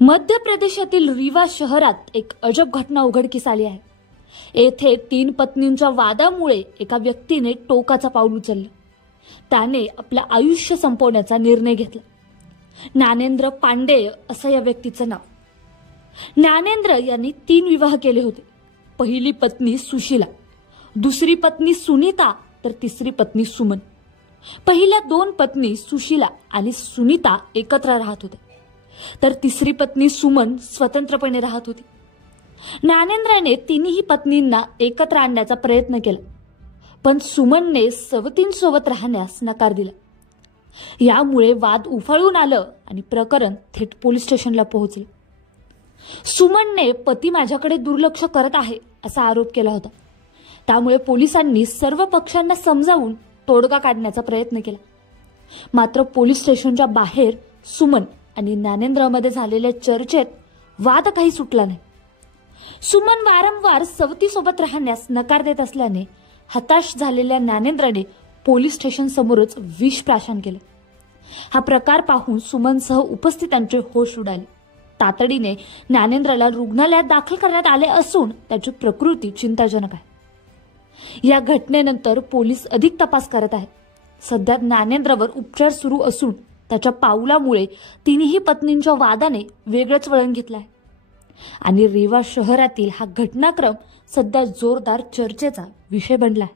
मध्य प्रदेशातील रीवा शहरात एक अजब घटना उघडकीस आली आहे। येथे 3 पत्नींच्या वादामुळे एका व्यक्तीने टोकाचा पाऊल उचललं। त्याने आपलं आयुष्य संपवण्याचा निर्णय घेतला। ज्ञानेंद्र पांडेय असं या व्यक्तीचं नाव। ज्ञानेंद्र यांनी 3 विवाह केले होते। पहिली पत्नी सुशीला, दुसरी पत्नी सुनीता तर तिसरी पत्नी सुमन। पहिल्या 2 पत्नी सुशीला आणि सुनीता एकत्र राहत होत्या, तर तिसरी पत्नी सुमन स्वतंत्रपणे राहत होती। ज्ञानेंद्रने तिन्ही पत्नींना एकत्र आणण्याचा प्रयत्न केला, पण सुमनने सवतींसोबत राहण्यास नकार दिला। यामुळे वाद उफाळून आलं आणि प्रकरण थेट पोलीस स्टेशनला पोहोचले। सुमनने पती माझ्याकडे दुर्लक्ष करत आहे असा आरोप केला होता। त्यामुळे पोलिसांनी सर्व पक्षांना समजावून तोडगा काढण्याचा प्रयत्न केला। मात्र पोलीस स्टेशनच्या बाहेर सुमन आणि ज्ञानेंद्रमध्ये झालेल्या चर्चेत वाद काही सुटला नाही। सुमन वारंवार सवतीसोबत राहण्यास नकार देत असल्याने हताश झालेल्या ज्ञानेंद्रने पोलीस स्टेशन समोरच विष प्राशन केले। हा प्रकार पाहून सुमनसह उपस्थितांचे होश उडाले। तातडीने ज्ञानेंद्रला रुग्णालयात दाखल करण्यात आले असून त्याची प्रकृती चिंताजनक आहे। या घटनेनंतर पोलीस अधिक तपास करत आहेत। सध्या ज्ञानेंद्रवर उपचार सुरू असून त्याच्या पाऊलामुळे तिन्ही पत्नींच्या वादाने वेगळंच वळण घेतलं आहे आणि रीवा शहरातील हा घटनाक्रम सध्या जोरदार चर्चेचा विषय बनला आहे।